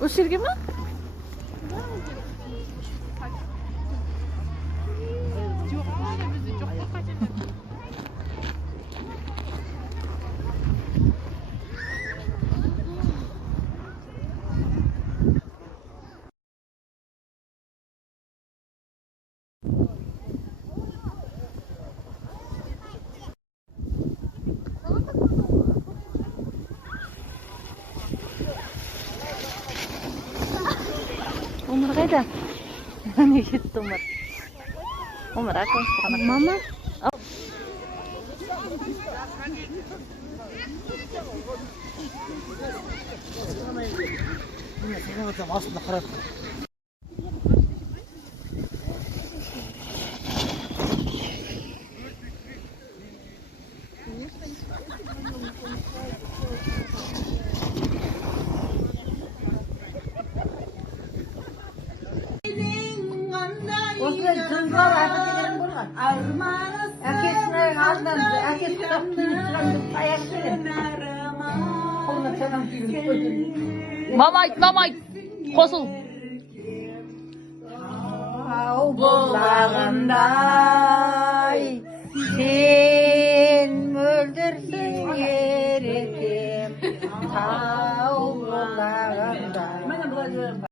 Осы жерге ма? Umar қайда? Не кетті Умар? Умар ақылсыз ғана. Мама? астында қарап. Осылай жындар әкелген болған. Әкесіне алдынан әкесі құлап түйіп тұрған деп аяқ береді. Қолына тамам түйіп қойды. Мама айт, қосыл. Ау бұлағындай сен мөлдірсің ерекем. Ау бұлағындай